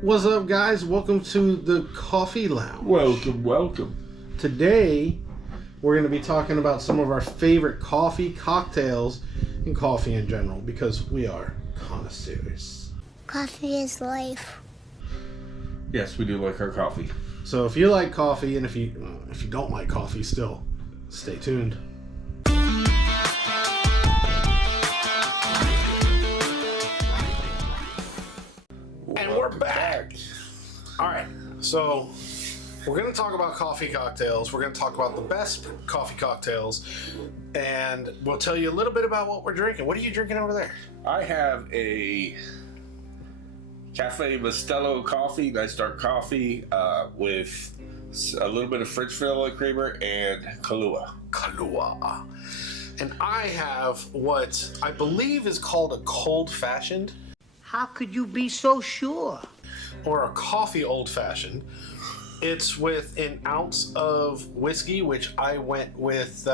What's up, guys? Welcome to the Coffee Lounge. Welcome. Today, we're going to be talking about some of our favorite coffee, cocktails, and coffee in general, because we are connoisseurs. Coffee is life. Yes, we do like our coffee. So if you like coffee, and if you don't like coffee, still stay tuned. And we're back. All right, so we're going to talk about coffee cocktails. We're going to talk about the best coffee cocktails, and we'll tell you a little bit about what we're drinking. What are you drinking over there? I have a Cafe Bustelo coffee, nice dark coffee, with a little bit of French vanilla creamer and Kahlua. And I have what I believe is called a cold fashioned. How could you be so sure? Or a coffee old fashioned. It's with an ounce of whiskey, which I went with,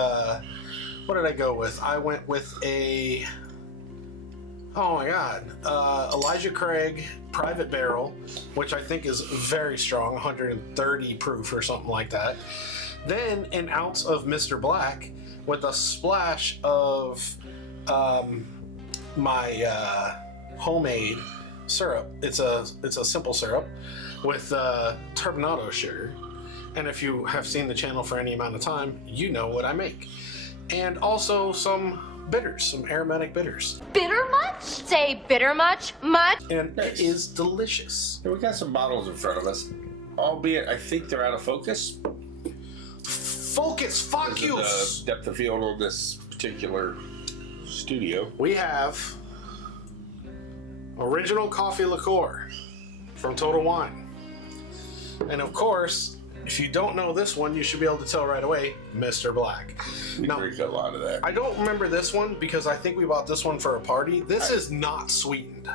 what did I go with? I went with Elijah Craig Private Barrel, which I think is very strong, 130 proof or something like that. Then an ounce of Mr. Black with a splash of my homemade syrup. It's a simple syrup with turbinado sugar. And if you have seen the channel for any amount of time, you know what I make. And also some bitters, some aromatic bitters. Bitter much? Say bitter much? Much? And Nice. it is delicious. And we got some bottles in front of us, albeit I think they're out of focus. Focus, fuck you! The depth of field on this particular studio. We have original coffee liqueur from Total Wine. And of course, if you don't know this one, you should be able to tell right away, Mr. Black. We Now, drink a lot of that. I don't remember this one because I think we bought this one for a party. This is not sweetened.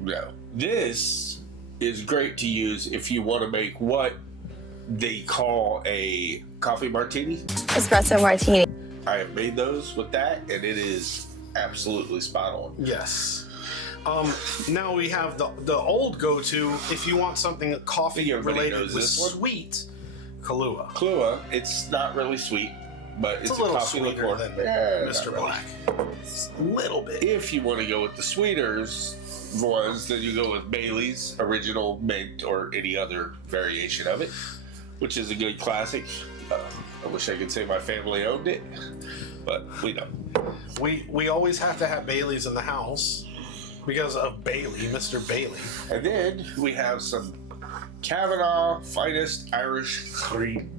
No. This is great to use if you want to make what they call a coffee martini. Espresso martini. I have made those with that, and it is absolutely spot on. Yes. Now we have the old go-to if you want something coffee Everybody related knows with this one. sweet. Kahlua. Kahlua, it's not really sweet, but it's a little coffee sweeter liqueur. than Yeah, Mr. not really. Black. A little bit. If you want to go with the sweeters ones, then you go with Bailey's Original Mint or any other variation of it, which is a good classic. I wish I could say my family owned it, but we don't. We always have to have Bailey's in the house because of Bailey, Mr. Bailey. And then we have some Kavanaugh Finest Irish Cream.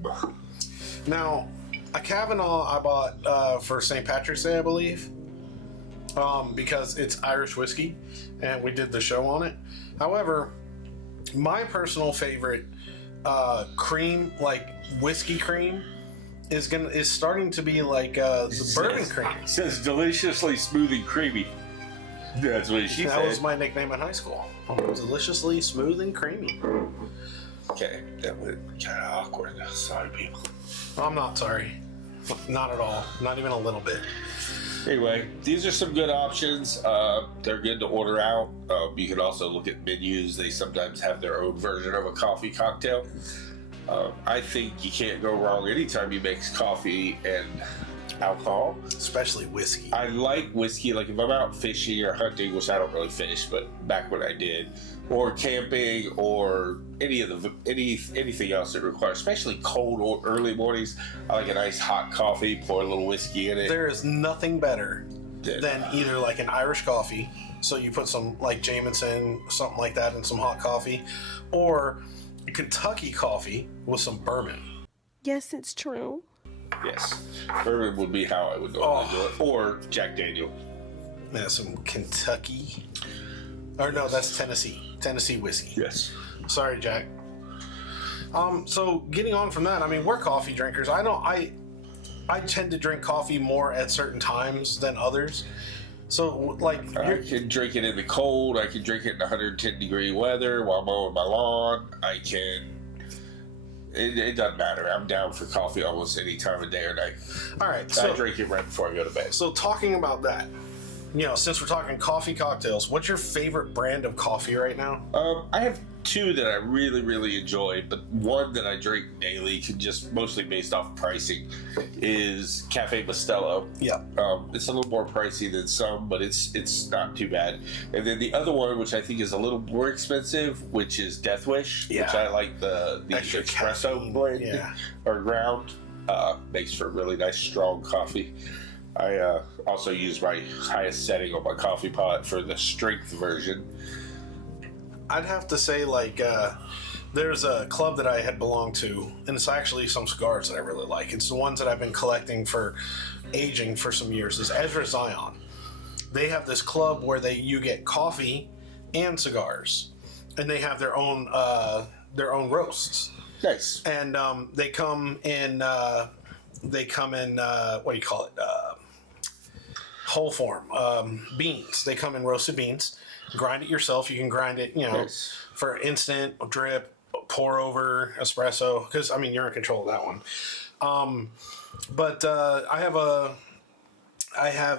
Now, a Kavanaugh I bought for St. Patrick's Day, I believe, because it's Irish whiskey, and we did the show on it. However, my personal favorite cream, like whiskey cream, is starting to be like the bourbon cream. It says deliciously smooth and creamy. That's what she That said. was my nickname in high school. Deliciously smooth and creamy. Okay, that went kind of awkward. Sorry, people. I'm not sorry. Not at all. Not even a little bit. Anyway, these are some good options. They're good to order out. You can also look at menus. They sometimes have their own version of a coffee cocktail. I think you can't go wrong anytime you mix coffee and alcohol. Especially whiskey. I like whiskey. Like if I'm out fishing or hunting, which I don't really fish, but back when I did, or camping, or anything else that requires, especially cold or early mornings, I like a nice hot coffee. Pour a little whiskey in it. There is nothing better than either like an Irish coffee, so you put some like Jameson, something like that, in some hot coffee, or a Kentucky coffee with some bourbon. Yes, it's true. Yes, bourbon would be how I would normally do it, or Jack Daniel. Yeah, some Kentucky, or no, that's Tennessee whiskey. Yes. Sorry, Jack. So getting on from that, I mean, we're coffee drinkers. I tend to drink coffee more at certain times than others. So, like, I can drink it in the cold. I can drink it in 110 degree weather while mowing my lawn. I can. It doesn't matter. I'm down for coffee almost any time of day or night. all right. I So, drink it right before I go to bed. so talking about that, you know, since we're talking coffee cocktails, what's your favorite brand of coffee right now? I have two that I really, really enjoy, but one that I drink daily, just mostly based off pricing, is Cafe Bustelo. Yeah. It's a little more pricey than some, but it's not too bad. And then the other one, which I think is a little more expensive, which is Death Wish, Yeah. which I like the Extra espresso caffeine, blend yeah. or ground. Makes for really nice, strong coffee. I also use my highest setting on my coffee pot for the strength version. I'd have to say, like, there's a club that I had belonged to, and it's actually some cigars that I really like. It's the ones that I've been collecting for aging for some years. Is Ezra Zion. They have this club where you get coffee and cigars, and they have their own roasts. Nice. And they come in what do you call it? Whole form beans. They come in roasted beans. Grind it yourself. You can grind it, Nice. for instant, drip, pour over, espresso. Because I mean, you're in control of that one. But I have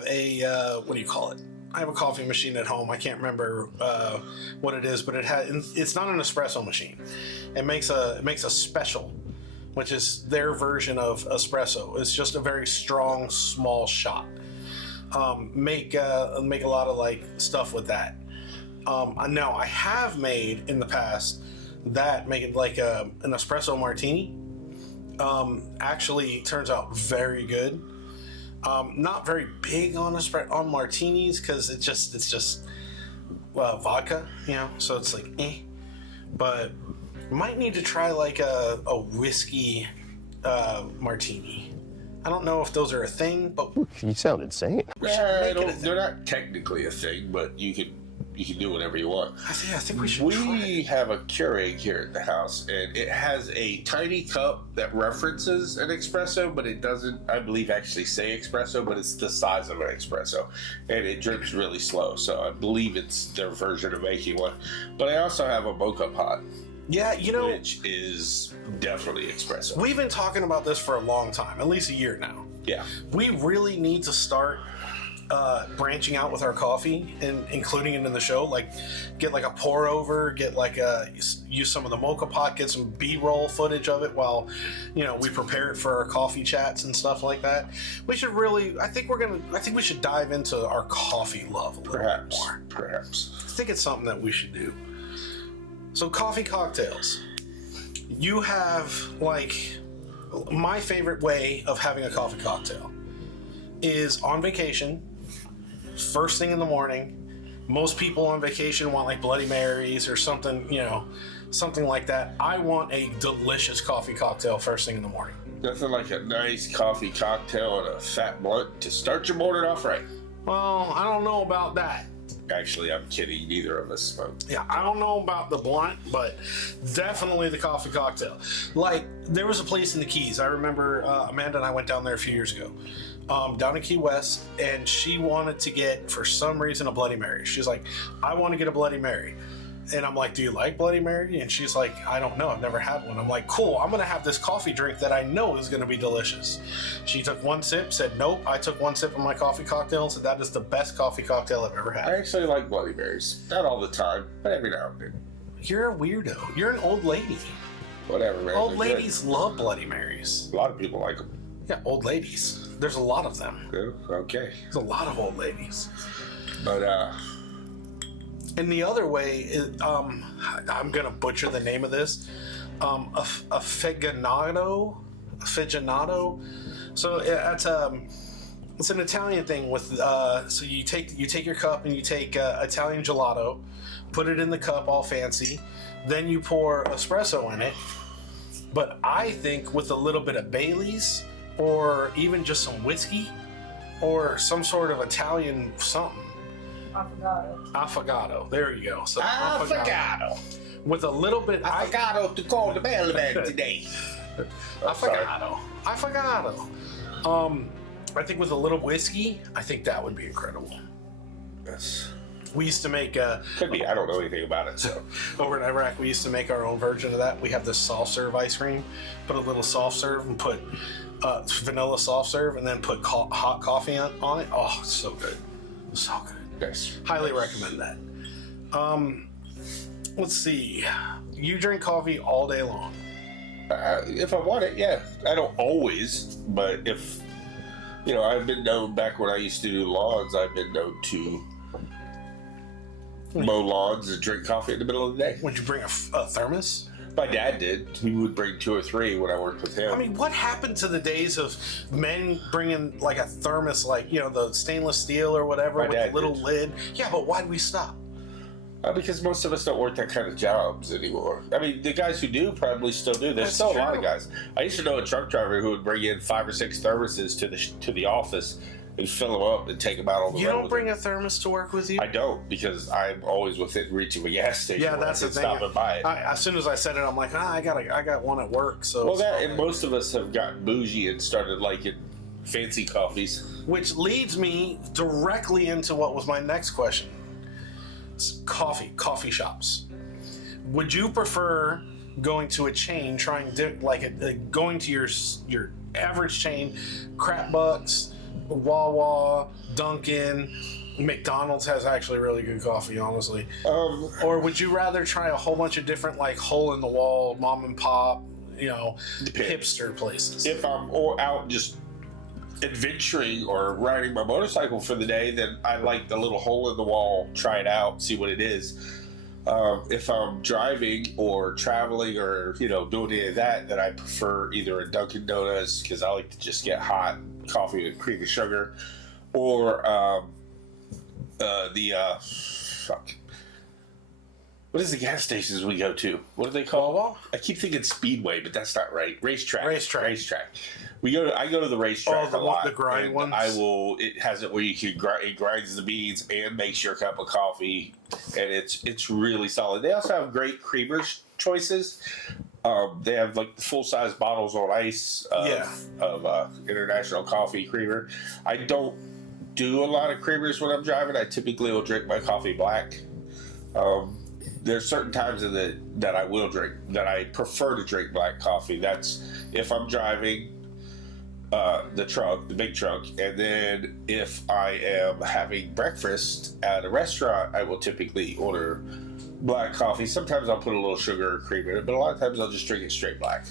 a what do you call it? I have a coffee machine at home. I can't remember what it is, but it's not an espresso machine. It makes a special, which is their version of espresso. It's just a very strong, small shot. Make a lot of like stuff with that. Now I have made in the past that make it like an espresso martini. Actually turns out very good. Not very big on martinis because it's just vodka, so it's like but might need to try like a whiskey martini. I don't know if those are a thing, but You sound insane. They're not technically a thing, but you can do whatever you want. I think we should try We it. have a Keurig here at the house, and it has a tiny cup that references an espresso, but it doesn't, I believe, actually say espresso, but it's the size of an espresso, and it drips really slow, so I believe it's their version of making one. But I also have a mocha pot, Yeah, which is definitely espresso. we've been talking about this for a long time, at least a year now. Yeah. We really need to start branching out with our coffee and including it in the show. Like, get like a pour over, use some of the mocha pot, get some B-roll footage of it while we prepare it for our coffee chats and stuff like that. We should really. I think we should dive into our coffee love a little bit more. Perhaps. I think it's something that we should do. So, coffee cocktails. You have, like, my favorite way of having a coffee cocktail is on vacation, first thing in the morning. Most people on vacation want, like, Bloody Marys or something, something like that. I want a delicious coffee cocktail first thing in the morning. Nothing like a nice coffee cocktail and a fat blunt to start your morning off right. Well, I don't know about that. Actually, I'm kidding. Neither of us smoke. Yeah, I don't know about the blunt, but definitely the coffee cocktail. Like, there was a place in the Keys. I remember Amanda and I went down there a few years ago, down in Key West, and she wanted to get, for some reason, a Bloody Mary. She's like, I want to get a Bloody Mary. And I'm like, do you like Bloody Mary? And she's like, I don't know. I've never had one. I'm like, cool. I'm going to have this coffee drink that I know is going to be delicious. She took one sip, said, nope. I took one sip of my coffee cocktail and said, that is the best coffee cocktail I've ever had. I actually like Bloody Marys. Not all the time, but every now and then. You're a weirdo. You're an old lady. Whatever, man. Old They're ladies love Bloody Marys. good. A lot of people like them. Yeah, old ladies. There's a lot of them. Yeah, okay. There's a lot of old ladies. But, And the other way is, I'm gonna butcher the name of this, a feginato. So it's an Italian thing with. So you take your cup and you take Italian gelato, put it in the cup all fancy, then you pour espresso in it. But I think with a little bit of Bailey's or even just some whiskey or some sort of Italian something. Affogato. There you go. So Affogato. with a little bit. Affogato to call the mailman today. Affogato. I think with a little whiskey, I think that would be incredible. Yes. We used to make Could be. I don't know anything about it, so. over in Iraq. We used to make our own version of that. We have this soft serve ice cream. Put a little soft serve and put vanilla soft serve, and then put hot coffee on it. Oh, it's so good. So good. Yes. Highly recommend that. let's see. You drink coffee all day long. If I want it, yeah. I don't always, but if I've been known back when I used to do lawns. I've been known to mow lawns and drink coffee in the middle of the day. Would you bring a thermos? My dad did. He would bring 2 or 3 when I worked with him. I mean, what happened to the days of men bringing like a thermos, like the stainless steel or whatever with the little lid? Yeah, but why'd we stop? Because most of us don't work that kind of jobs anymore. I mean, the guys who do probably still do. There's still a lot of guys. I used to know a truck driver who would bring in 5 or 6 thermoses to the office and fill them up and take them out on the road. You don't bring a thermos to work with you? I don't, because I'm always within reach of a gas station. Yeah, that's the thing. Stop and buy it. As soon as I said it, I'm like, I got one at work. So well, and most of us have gotten bougie and started liking fancy coffees. Which leads me directly into what was my next question. It's coffee shops. Would you prefer going to a chain, going to your average chain, Crap Bucks, Wawa, Dunkin', McDonald's has actually really good coffee, honestly. Or would you rather try a whole bunch of different hole in the wall, mom and pop, hipster places? If I'm out just adventuring or riding my motorcycle for the day, then I like the little hole in the wall, try it out, see what it is. If I'm driving or traveling or doing any of that, then I prefer either a Dunkin' Donuts, because I like to just get hot coffee with cream and sugar, or what is the gas stations we go to? What do they call? Wawa? I keep thinking Speedway, but that's not right. Racetrack. I go to the racetrack a lot. The grind ones. It has it where you can it grinds the beans and makes your cup of coffee, and it's really solid. They also have great creamer choices. They have the full size bottles on ice of International Coffee creamer. I don't do a lot of creamers when I'm driving. I typically will drink my coffee black. There's certain times that I will drink, that I prefer to drink black coffee. That's if I'm driving the big truck, and then if I am having breakfast at a restaurant, I will typically order black coffee. Sometimes I'll put a little sugar or cream in it, but a lot of times I'll just drink it straight black.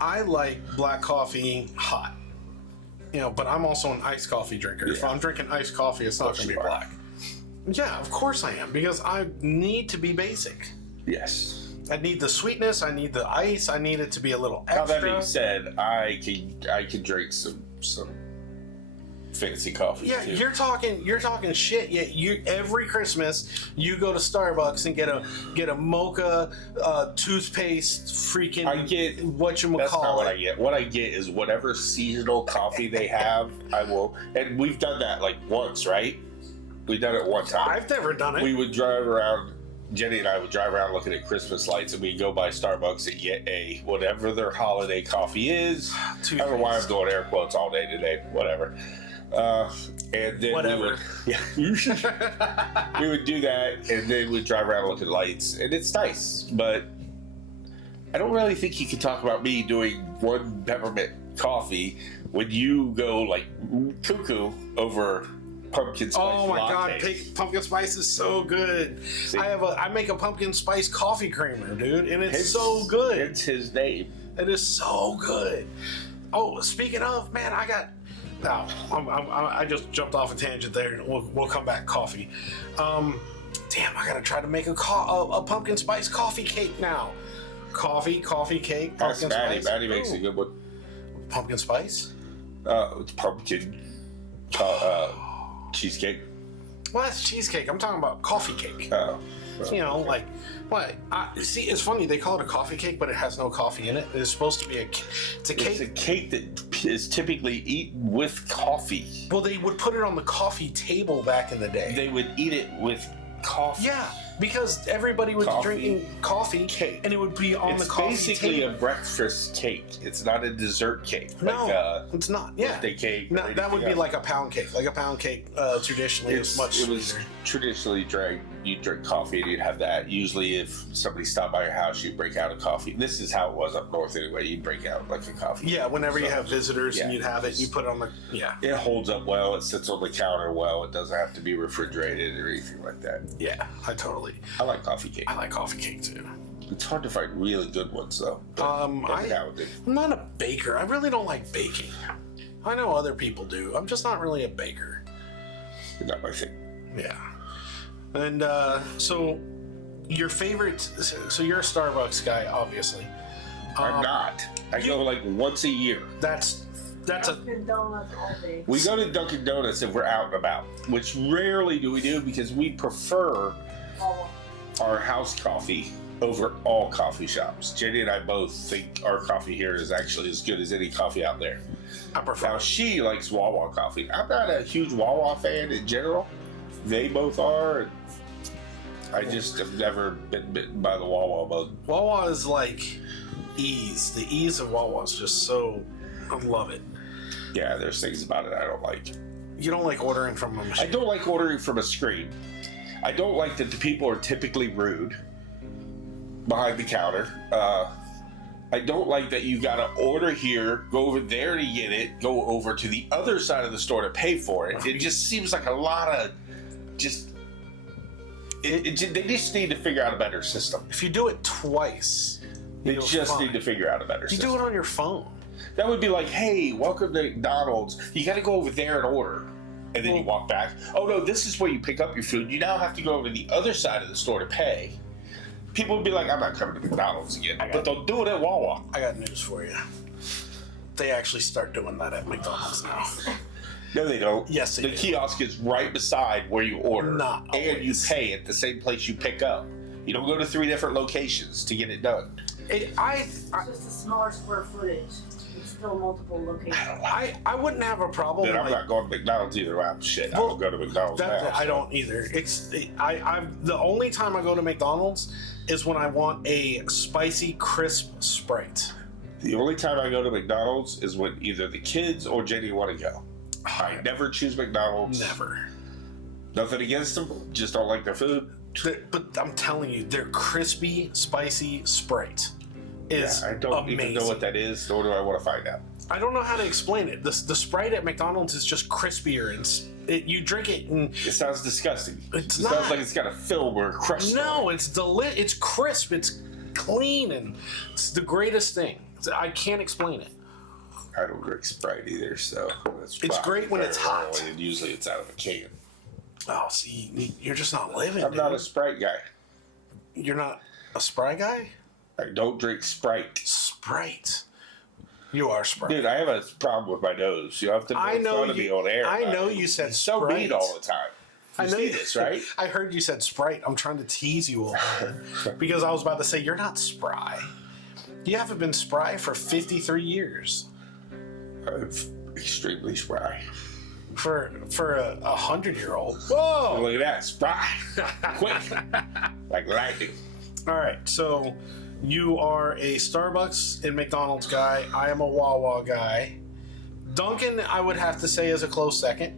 I like black coffee hot, but I'm also an iced coffee drinker. Yeah. If I'm drinking iced coffee, it's not going to be black. Yeah, of course I am, because I need to be basic. Yes. I need the sweetness. I need the ice. I need it to be a little extra. Now, that being said, I can drink some fancy coffee. Yeah, too. you're talking shit. Yeah, every Christmas you go to Starbucks and get a mocha toothpaste freaking. I get whatchamacallit. That's not what I get. What I get is whatever seasonal coffee they have. I will, and we've done that once, right? We've done it one time. I've never done it. We would drive around. Jenny and I would drive around looking at Christmas lights, and we'd go by Starbucks and get whatever their holiday coffee is. I don't know why I'm doing air quotes all day today. Whatever. And then whatever. we would do that, and then we'd drive around and look at lights, and it's nice. But I don't really think you can talk about me doing one peppermint coffee when you go cuckoo over pumpkin spice. Oh my lattes. god, pumpkin spice is so good. See? I make a pumpkin spice coffee creamer, dude, and it's so good. It's his name. It is so good. Oh, speaking of, man, I just jumped off a tangent there. We'll come back. Coffee. Damn, I gotta try to make a pumpkin spice coffee cake now. Coffee cake, pumpkin spice. Maddie makes a good one. Pumpkin spice? It's pumpkin cheesecake. Well, that's cheesecake. I'm talking about coffee cake. Oh. Well, what? See, it's funny. They call it a coffee cake, but it has no coffee in it. It's supposed to be it's a cake. It's a cake that is typically eaten with coffee. Well, they would put it on the coffee table back in the day. They would eat it with coffee. Yeah, because everybody was drinking coffee cake, and it would be on the coffee table. It's basically a breakfast cake. It's not a dessert cake. No, it's not. Yeah, birthday cake. No, that would be like a pound cake. Like a pound cake, traditionally is much sweeter. It was traditionally you'd drink coffee and you'd have that. Usually, if somebody stopped by your house, you'd break out a coffee. This is how it was up north anyway. You'd break out a coffee. Yeah, whenever you have visitors and you'd have it, you put it on the. Yeah. It holds up well. It sits on the counter well. It doesn't have to be refrigerated or anything like that. Yeah, I totally honestly. I like coffee cake. I like coffee cake too. It's hard to find really good ones though. I'm not a baker. I really don't like baking. I know other people do. I'm just not really a baker. Not my thing. Yeah. And so your favorite, so you're a Starbucks guy, obviously. I'm not. I go like once a year. That's Dunkin' Donuts all day. We go to Dunkin' Donuts if we're out and about, which rarely do we do because we prefer our house coffee over all coffee shops. Jenny and I both think our coffee here is actually as good as any coffee out there. I prefer. Now she likes Wawa coffee. I'm not a huge Wawa fan in general. They both are. And I just have never been bitten by the Wawa bug. Wawa is like ease. The ease of Wawa is just so. I love it. Yeah, there's things about it I don't like. You don't like ordering from a machine. I don't like ordering from a screen. I don't like that the people are typically rude behind the counter. I don't like that you gotta order here, go over there to get it, go over to the other side of the store to pay for it. It just seems like a lot of just. They just need to figure out a better system. If you do it twice, They just need to figure out a better You system. do it on your phone. That would be like, hey, welcome to McDonald's. You got to go over there and order. And then you walk back. Oh, no, this is where you pick up your food. You now have to go over to the other side of the store to pay. People would be like, I'm not coming to McDonald's again. But they'll do it at Wawa. I got news for you. They actually start doing that at McDonald's now. No, they don't. Yes, they The do. kiosk is right beside where you order. Not And you always. pay at the same place you pick up. You don't go to 3 different locations to get it done. It's just a smaller square footage. It's still multiple locations. I wouldn't have a problem. Then I'm like- not going to McDonald's either. I'm shit. I Well, don't go to McDonald's now. I so. don't either. The only time I go to McDonald's is when I want a spicy, crisp Sprite. The only time I go to McDonald's is when either the kids or Jenny want to go. I never choose McDonald's. Never. Nothing against them. Just don't like their food. But I'm telling you, their crispy, spicy Sprite is I don't amazing. even know what that is, nor do I want to find out. I don't know how to explain it. The Sprite at McDonald's is just crispier, and you drink it, and It sounds disgusting. It's it not. sounds like it's got a film or a crust. no, on it. it's it's crisp, it's clean, and it's the greatest thing. I can't explain it. I don't drink Sprite either, so that's It's probably great when it's very hot. early, and usually it's out of a can. Oh, see, you're just not living. I'm dude. not a Sprite guy. You're not a Sprite guy? I don't drink Sprite. Sprite. You are Sprite. Dude, I have a problem with my nose. You have to I make know fun of you- me on air. I about know it. you said It's so Sprite. mean all the time. You see this, right? I heard you said Sprite. I'm trying to tease you a little bit because I was about to say you're not spry. You haven't been spry for 53 years. I'm extremely spry. For a 100-year-old. Whoa! Look at that, spry. Quick. Like lightning. All right, so you are a Starbucks and McDonald's guy. I am a Wawa guy. Dunkin', I would have to say, is a close second.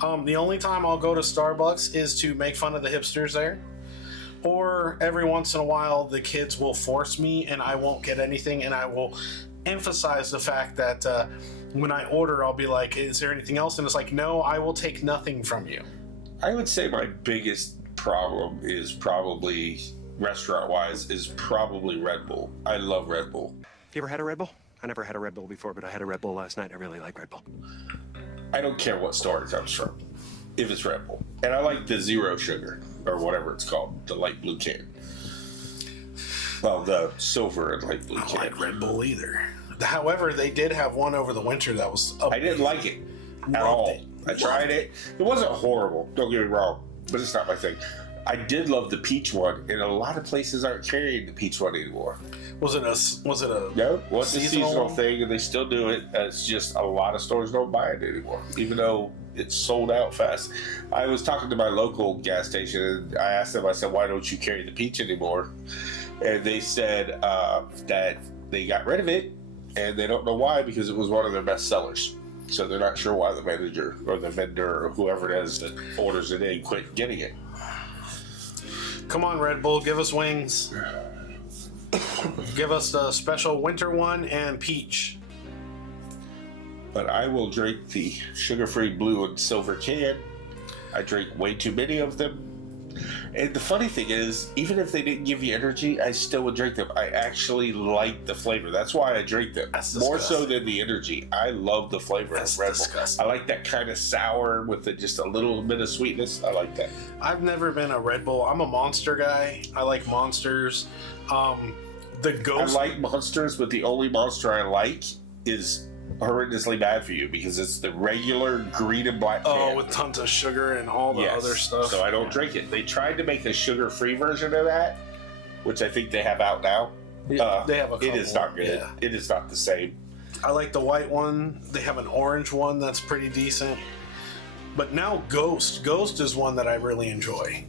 The only time I'll go to Starbucks is to make fun of the hipsters there. Or every once in a while, the kids will force me and I won't get anything, and I will emphasize the fact that when I order, I'll be like, is there anything else? And it's like, no, I will take nothing from you. I would say my biggest problem is probably, restaurant-wise, is probably Red Bull. I love Red Bull. You ever had a Red Bull? I never had a Red Bull before, but I had a Red Bull last night. I really like Red Bull. I don't care what store it comes from, if it's Red Bull. And I like the zero sugar, or whatever it's called, the light blue can. Well, the silver and light blue I don't can. like Red Bull either. However, they did have one over the winter that was I didn't like it at Loved all. it. I tried it. It wasn't horrible, don't get me wrong, but it's not my thing. I did love the peach one, and a lot of places aren't carrying the peach one anymore. Was it a No, it wasn't a Seasonal? seasonal thing, and they still do it. It's just a lot of stores don't buy it anymore, even though it's sold out fast. I was talking to my local gas station, and I asked them, I said, why don't you carry the peach anymore? And they said that they got rid of it, and they don't know why, because it was one of their best sellers. So they're not sure why the manager or the vendor or whoever it is that orders it in quit getting it. Come on, Red Bull, give us wings. Give us the special winter one and peach. But I will drink the sugar-free blue and silver can. I drink way too many of them. And the funny thing is, even if they didn't give you energy, I still would drink them. I actually like the flavor. That's why I drink them. That's more so disgusting. than the energy. I love the flavor That's of Red Bull. disgusting. I like that kind of sour with just a little bit of sweetness. I like that. I've never been a Red Bull. I'm a Monster guy. I like Monsters. The Ghost. I like Monsters, but the only Monster I like is horrendously bad for you because it's the regular green and black can. with tons of sugar and all the other stuff. So I don't drink it. They tried to make a sugar-free version of that, which I think they have out now. Yeah, they have a It is couple, not good. yeah. It is not the same. I like the white one. They have an orange one that's pretty decent. But now Ghost is one that I really enjoy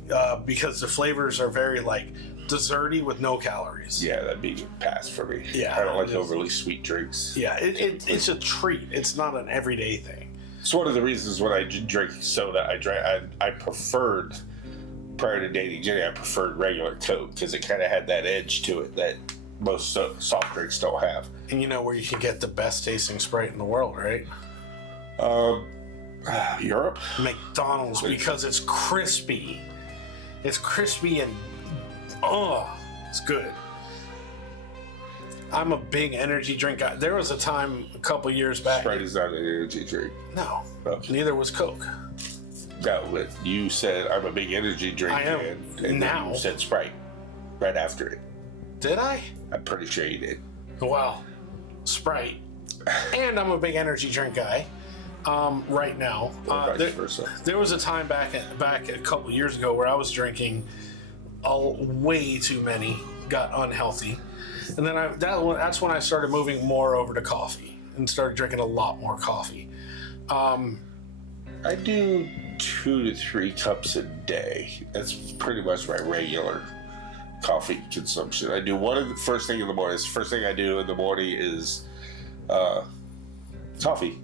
because the flavors are very like desserty with no calories. Yeah, that'd be a pass for me. Yeah, I don't like it is. overly sweet drinks. Yeah, it's a treat. It's not an everyday thing. It's one of the reasons when I drink soda, I preferred, prior to dating Jenny, I preferred regular Coke because it kind of had that edge to it that most soft drinks don't have. And you know where you can get the best tasting Sprite in the world, right? Europe? McDonald's, because it's crispy. It's crispy and it's good. I'm a big energy drink guy. There was a time a couple years back. Sprite is not an energy drink. No, Okay. neither was Coke. No, but you said I'm a big energy drink I am. fan, and Now. then you said Sprite right after it. Did I? I'm pretty sure you did. Well, Sprite. And I'm a big energy drink guy. Right now, Or vice versa. there was a time back a couple years ago where I was drinking way too many, got unhealthy, and then that's when I started moving more over to coffee and started drinking a lot more coffee. I do 2 to 3 cups a day. That's pretty much my regular coffee consumption. I do one of the first thing in the morning. The first thing I do in the morning is coffee,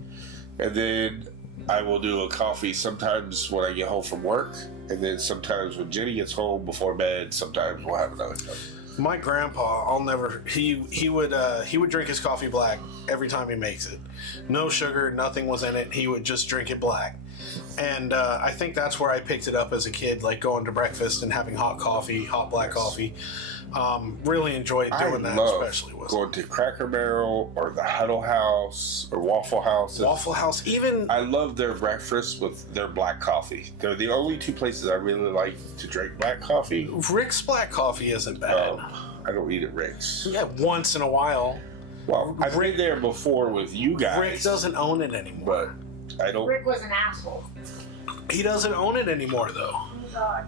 and then I will do a coffee sometimes when I get home from work, and then sometimes when Jenny gets home before bed. Sometimes we'll have another cup. My grandpa, he would drink his coffee black every time he makes it. No sugar, nothing was in it. He would just drink it black. And I think that's where I picked it up as a kid, like going to breakfast and having hot black coffee. Really enjoyed doing that, love especially with going to Cracker Barrel or the Huddle House or Waffle House. Waffle House. Even I love their breakfast with their black coffee. They're the only 2 places I really like to drink black coffee. Rick's black coffee isn't bad. I don't eat at Rick's. Yeah, once in a while. Well, I've been there before with you guys. Rick doesn't own it anymore. But I don't. Rick was an asshole. He doesn't own it anymore, though. Oh God.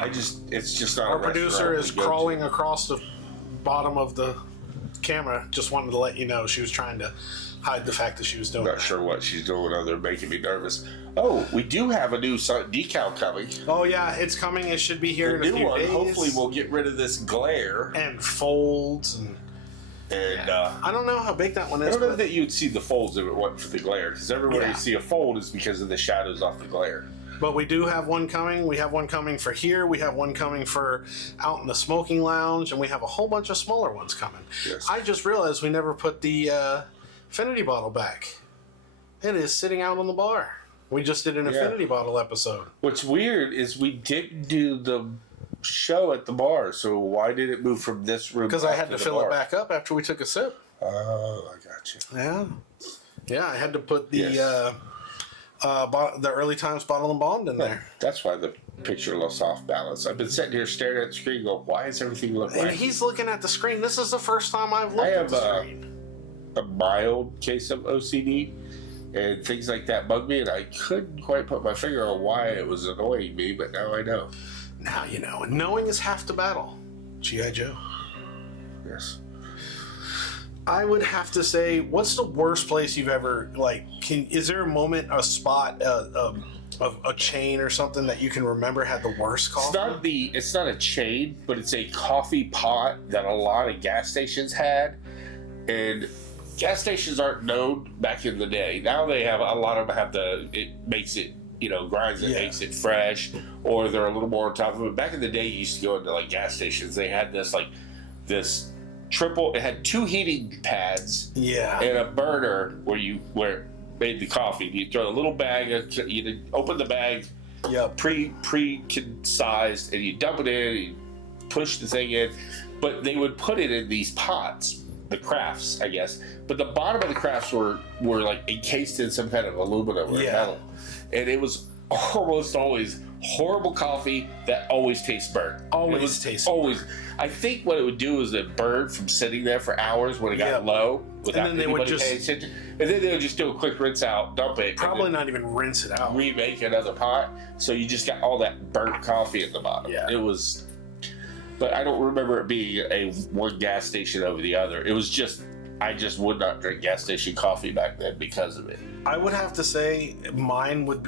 It's just not. Our a producer restaurant is we go to. crawling across the bottom of the camera. Just wanted to let you know she was trying to hide the fact that she was doing Not that. sure what she's doing other than making me nervous. Oh, we do have a new decal coming. Oh yeah, it's coming. It should be here The in a new few one. days. Hopefully, we'll get rid of this glare. And folds and I don't know how big that one I is. don't know But that you'd see the folds if it wasn't for the glare, because everywhere Yeah. you see a fold is because of the shadows off the glare. But we do have one coming. We have one coming for here. We have one coming for out in the smoking lounge, and we have a whole bunch of smaller ones coming. Yes. I just realized we never put the Infinity bottle back. It is sitting out on the bar. We just did an Infinity bottle episode. What's weird is we didn't do the show at the bar, so why did it move from this room? Because I had up to the fill bar? it back up after we took a sip. Oh, I got you. Yeah. Yeah, I had to put the Yes. the early times bottle and bond in there. That's why the picture looks off balance. I've been sitting here staring at the screen, going, "Why does everything look And like?" he's looking at the screen. This is the first time I've looked I at have the screen. a mild case of OCD, and things like that bug me, and I couldn't quite put my finger on why it was annoying me, but now I know. Now you know. And knowing is half the battle. G.I. Joe. Yes. I would have to say, what's the worst place you've ever, like, is there a moment, a spot, of a chain or something that you can remember had the worst coffee? It's not a chain, but it's a coffee pot that a lot of gas stations had, and gas stations aren't known back in the day. Now they have, a lot of them have it makes it, grinds it, makes it fresh, or they're a little more on top of it. Back in the day, you used to go into like gas stations. They had this triple. It had 2 heating pads, and a burner where it made the coffee. You throw a little bag. You'd open the bag, Yep. pre-concised, and you dump it in, and you push the thing in. But they would put it in these pots, the crafts, I guess. But the bottom of the crafts were like encased in some kind of aluminum or metal, and it was almost always horrible coffee that always tastes burnt. Always tastes always. I think what it would do is it burned from sitting there for hours when it got low without anybody paying attention, and then they would just do a quick rinse out, dump it, probably not even rinse it out, remake another pot. So you just got all that burnt coffee at the bottom. Yeah, it was. But I don't remember it being a one gas station over the other. It was just, I just would not drink gas station coffee back then because of it. I would have to say mine would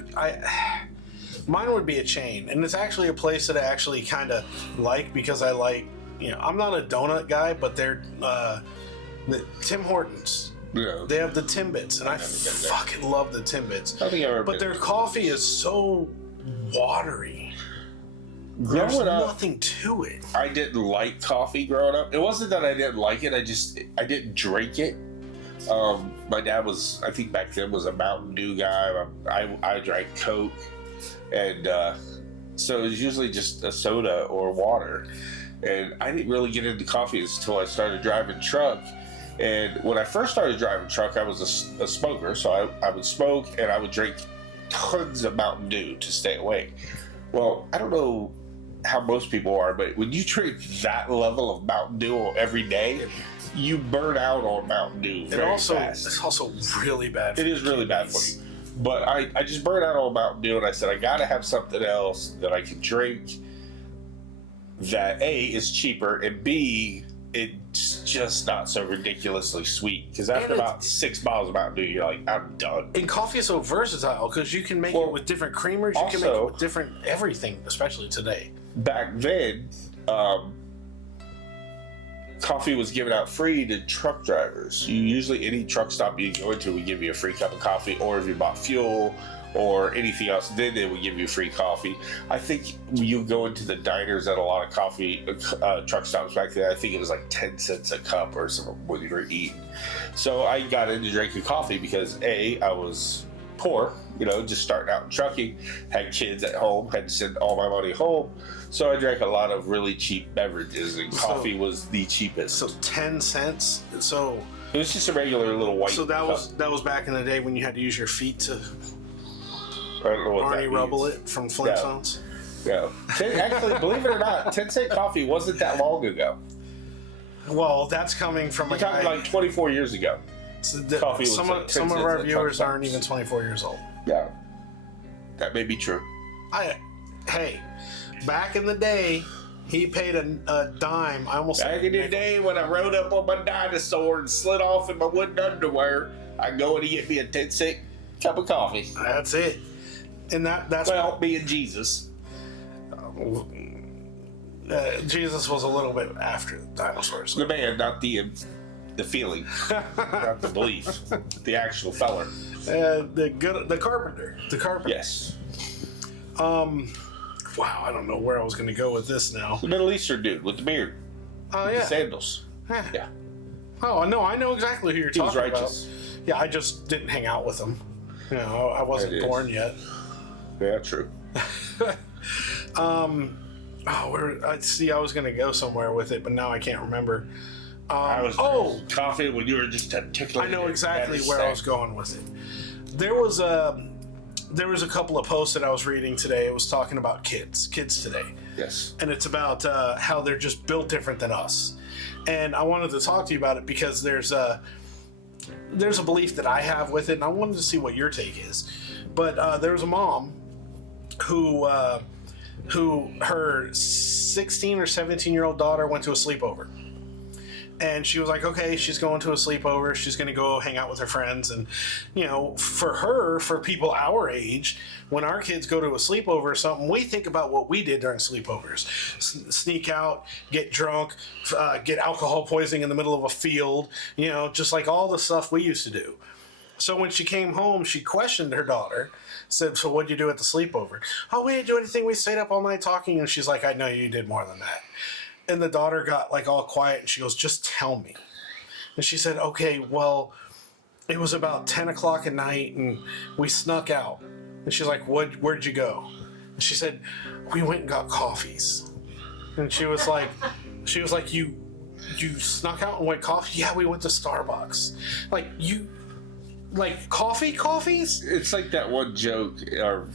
be a chain, and it's actually a place that I actually kind of like because I like, I'm not a donut guy, but they're the Tim Hortons. Yeah. They have the Timbits, and I fucking love the Timbits. I think I've ever but their coffee is so watery. There's nothing to it. I didn't like coffee growing up. It wasn't that I didn't like it. I didn't drink it. My dad was, I think back then, was a Mountain Dew guy. I drank Coke, and so it was usually just a soda or water. And I didn't really get into coffee until I started driving truck. And when I first started driving truck, I was a smoker, so I would smoke and I would drink tons of Mountain Dew to stay awake. Well, I don't know how most people are, but when you drink that level of Mountain Dew every day, you burn out on Mountain Dew very fast. It's also really bad for you. It is really bad for you. But I just burned out on Mountain Dew, and I said, I gotta have something else that I can drink that A, is cheaper, and B, it's just not so ridiculously sweet. Because after about 6 bottles of Mountain Dew, you're like, I'm done. And coffee is so versatile because you can make it with different creamers. You can make it with different everything, especially today. Back then, coffee was given out free to truck drivers. You usually, any truck stop you go into would give you a free cup of coffee, or if you bought fuel or anything else, then they would give you free coffee. I think you go into the diners at a lot of coffee truck stops back then. I think it was like 10 cents a cup or something when you were eating. So I got into drinking coffee because A, I was poor, just starting out in trucking, had kids at home, had to send all my money home. So I drank a lot of really cheap beverages, and coffee was the cheapest. So 10 cents. So it was just a regular little white. So that was back in the day when you had to use your feet to I don't know what Arnie Rubble it from Flintstones. No. Actually, believe it or not, 10-cent coffee wasn't that long ago. Well, that's coming from a guy like 24 years ago. So coffee was some of our viewers aren't even 24 years old. Yeah, that may be true. Hey, back in the day, he paid a dime. Back in the day when I rode up on my dinosaur and slid off in my wooden underwear, I'd go in and get me a 10-cent cup of coffee. That's it. And that's being Jesus. Jesus was a little bit after the dinosaurs. The man, not the feeling, not the belief, the actual feller. The carpenter. Yes. Wow, I don't know where I was going to go with this now. The Middle Eastern dude with the beard. Oh yeah. The sandals. Yeah. Oh no, I know exactly who you're talking about. He was righteous. Yeah, I just didn't hang out with him. I wasn't born yet. Yeah, true. I was going to go somewhere with it, but now I can't remember. I was coffee when you were just articulating. I know exactly where I was going with it. There was a couple of posts that I was reading today. It was talking about kids today. Yes. And it's about how they're just built different than us. And I wanted to talk to you about it because there's a belief that I have with it, and I wanted to see what your take is. But there was a mom who her 16 or 17-year-old daughter went to a sleepover. And she was like, okay, she's going to a sleepover. She's going to go hang out with her friends. And, for people our age, when our kids go to a sleepover or something, we think about what we did during sleepovers. Sneak out, get drunk, get alcohol poisoning in the middle of a field, just like all the stuff we used to do. So when she came home, she questioned her daughter, said, so what'd you do at the sleepover? Oh, we didn't do anything. We stayed up all night talking. And she's like, I know you did more than that. And the daughter got like all quiet and she goes, just tell me. And she said, okay, well, it was about 10 o'clock at night and we snuck out. And she's like, where'd you go? She said, we went and got coffees. And she was like, you snuck out and went coffee? Yeah, we went to Starbucks. Like, coffees? It's like that one joke, or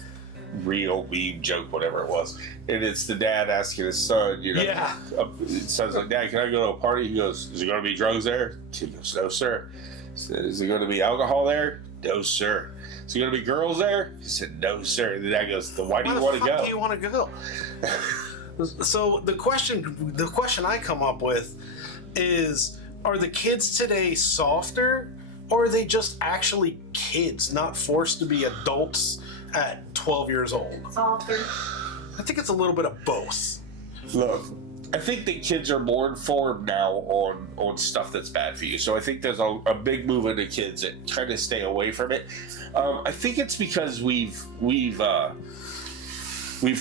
real meme joke, whatever it was. And it's the dad asking his son, Yeah. His son's like, Dad, can I go to a party? He goes, is there going to be drugs there? He goes, no, sir. He said, is there going to be alcohol there? No, sir. Is there going to be girls there? He said, no, sir. And the dad goes, then why do you want to go? Why do you want to go? So the question I come up with is, are the kids today softer, or are they just actually kids, not forced to be adults at 12 years old? Softer. I think it's a little bit of both. Look, I think the kids are more informed now on stuff that's bad for you. So I think there's a big movement of kids that try to stay away from it. I think it's because we've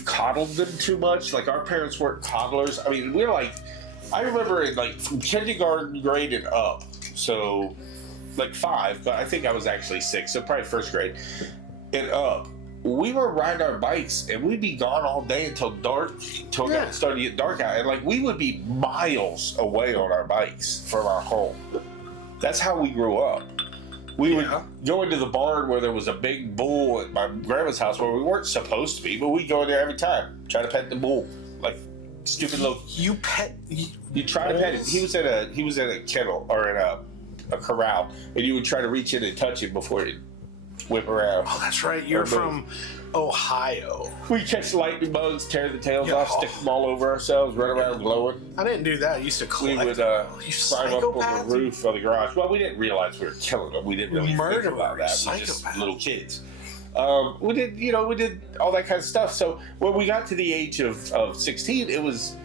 coddled them too much. Like, our parents weren't coddlers. I mean, I remember in from kindergarten grade and up. So 5, but I think I was actually 6, so probably first grade and up. We were riding our bikes and we'd be gone all day until dark, until it started to get dark out. And we would be miles away on our bikes from our home. That's how we grew up. We would go into the barn where there was a big bull at my grandma's house where we weren't supposed to be, but we'd go in there every time, try to pet the bull. Stupid little. You try to pet it. He was in a kennel or in a corral, and you would try to reach in and touch him before he'd whip around. Oh, that's right. You're from Ohio. We catch lightning bugs, tear the tails off, stick them all over ourselves, run around glowing. I didn't do that. I used to collect. We would climb up on the roof of the garage. Well, we didn't realize we were killing them. We didn't really think about that. We were just little kids. We did all that kind of stuff. So when we got to the age of 16, it was,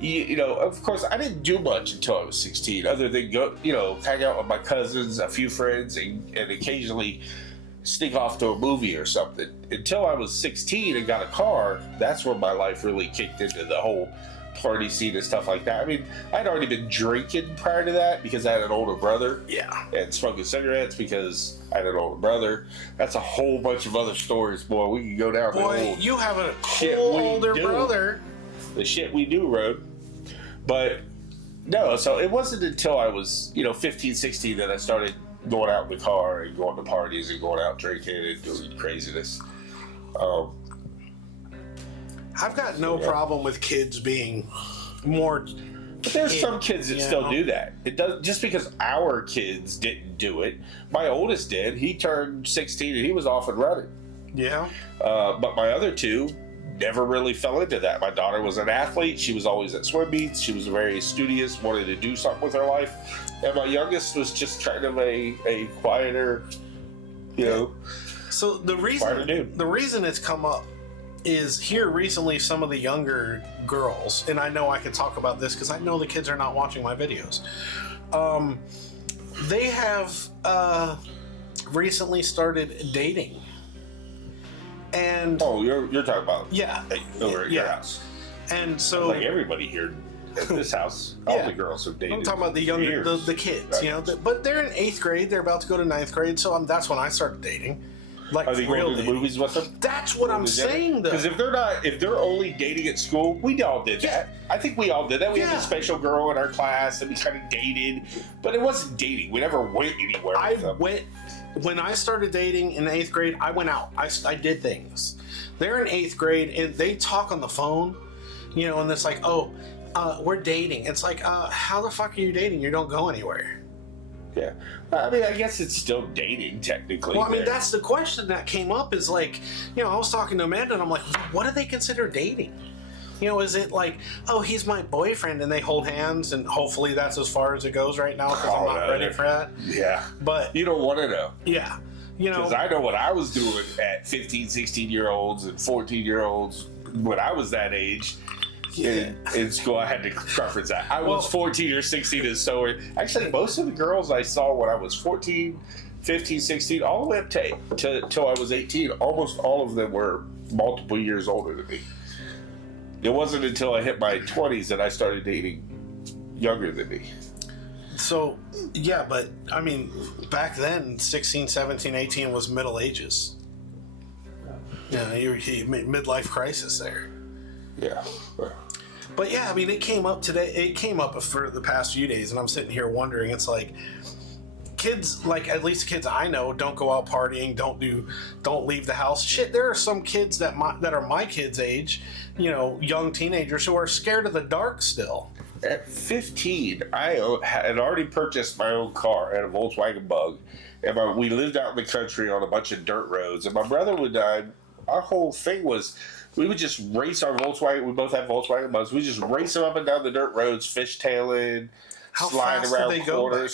of course, I didn't do much until I was 16, other than go, hang out with my cousins, a few friends, and occasionally sneak off to a movie or something. Until I was 16 and got a car, that's when my life really kicked into the whole party scene and stuff like that. I mean, I'd already been drinking prior to that because I had an older brother. Yeah. And smoking cigarettes because I had an older brother. That's a whole bunch of other stories, boy. We could go down the whole you have a cool older brother. The shit we do, road. But no, so it wasn't until I was, 15, 16 that I started going out in the car and going to parties and going out drinking and doing craziness. I've got no problem with kids being more. But there's some kids that still do that. It does just because our kids didn't do it. My oldest did. He turned 16 and he was off and running. Yeah. But my other two never really fell into that. My daughter was an athlete. She was always at swim meets. She was very studious, wanted to do something with her life. And my youngest was just kind of a quieter, So the reason it's come up is here recently some of the younger girls, and I know I can talk about this because I know the kids are not watching my videos. They have recently started dating. And you're talking about over at your house. And so like everybody here at this house, all the girls have dated. I'm talking about the younger, the kids, but they're in 8th grade. They're about to go to 9th grade, so that's when I started dating. Are they going to the movies with them? That's what I'm saying, though. Because if they're only dating at school, we all did that. I think we all did that. We had a special girl in our class that we kind of dated, but it wasn't dating. We never went anywhere with them. When I started dating in 8th grade, I went out. I did things. They're in 8th grade, and they talk on the phone, and it's like, we're dating. It's like, how the fuck are you dating? You don't go anywhere. Yeah. I mean, I guess it's still dating, technically. Well, I mean, that's the question that came up is like, I was talking to Amanda, and I'm like, what do they consider dating? Is it like, he's my boyfriend, and they hold hands, and hopefully that's as far as it goes right now because I'm not ready for that. Yeah. But you don't want to know. Yeah. Because I know what I was doing at 15, 16-year-olds and 14-year-olds when I was that age. Yeah. In school, I had to preference that. I was 14 or 16 and so actually most of the girls I saw when I was 14, 15, 16, all the way up till I was 18, almost all of them were multiple years older than me. It wasn't until I hit my 20s that I started dating younger than me. So, yeah, but I mean, back then, 16, 17, 18 was Middle Ages. Yeah, you midlife crisis there. Yeah. But yeah, I mean, it came up today. It came up for the past few days, and I'm sitting here wondering. It's like kids, like at least kids I know, don't go out partying, don't leave the house. Shit, there are some kids that are my kids' age, you know, young teenagers who are scared of the dark still. At 15, I had already purchased my own car. I had a Volkswagen Bug, and we lived out in the country on a bunch of dirt roads. And my brother would. Our whole thing was, we would just race our Volkswagen. We both had Volkswagen Bugs. We just race them up and down the dirt roads, fishtailing, slide around corners. Go back